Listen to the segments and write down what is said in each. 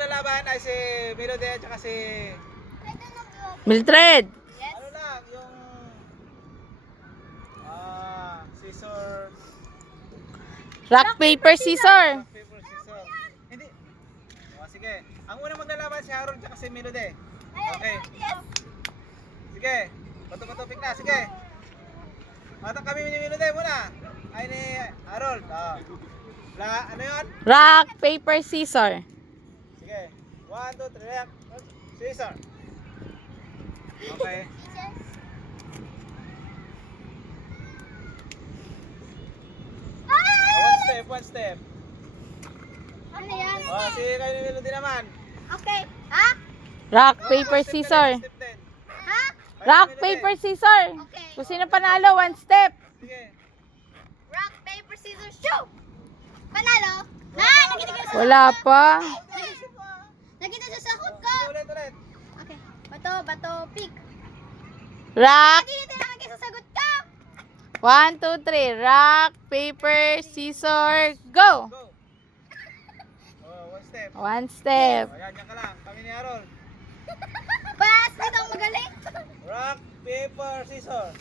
maglalaban ay si Melody at saka si... Mildred. Ano lang, yung... scissor... Rock, paper, scissor. Rock, paper, scissor. Hindi. Sige. Ang unang maglalaban si Harold at si Melody. Okay. Sige. Bato-bato pick na. Sige. Matak kami ni Melody muna. Ay ni Harold. Ano yun? Rock, paper, scissor. Sige. 1, 2, 3, rock, scissor. Okay. One step. Ano yan? Sige kayo ni Melody naman. Okay. Ha? Rock, paper, scissor. Step din. Ha? Rock, paper, scissor. Okay. Kung sino panalo, one step. Sige. Rock, paper, scissors, shoot! Panalo? Na! Nakita ka sa Wala pa. Nakita sa sahod ko! Ulit. Okay. Bato, pick. Rock. Nakita naman kayo sa sagot ko! 1, 2, 3. Rock, paper, scissor, go. Go. One step. One step. Ayan, yan ka lang. Kami ni Harold. Pas! Dito ang magaling! Rock, paper, scissors.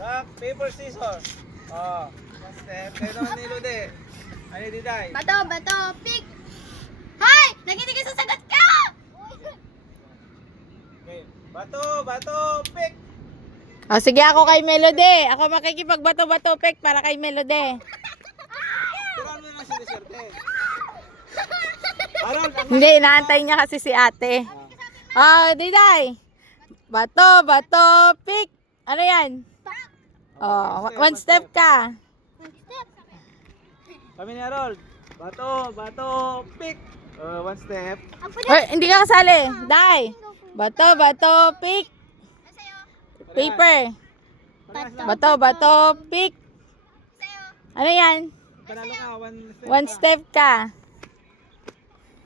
Rock, paper, scissors. One step. Kayo naman ni Lude. Ano ni Diday? Bato, pick. Hoy! Nakita ka sa sagot ko! Okay. Bato, pick. O, sige ako kay Melody. Ako makikipagbato-bato pick para kay Melody. Turuan mo na lang siniswerte. Harold, ang... Hindi, inaantay niya kasi si ate. Diday. Bato, pick. Ano yan? One step ka. Kami ni Harold. Bato, pick. One step. Or, hindi ka kasali. Day. Bato, pick. Paper. Bato, pick. Ano yan? Panalo ka, One step ka.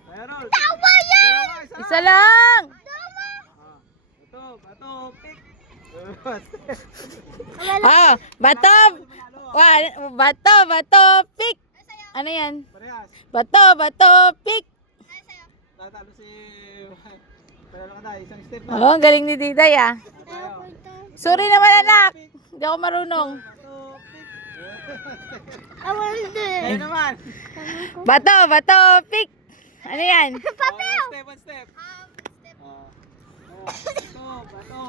Harold. Tama yan! Isa lang. Bato, pick. Bato, pick. Ano yan? Parehas. Bato, pick. Tatalo si... Panalo ka tayo, isang step na. Oh, ang galing ni Diday ah. Sorry naman anak. Hindi ako marunong. Ayun naman. Bato, pick. Ano yan? One step. Bato.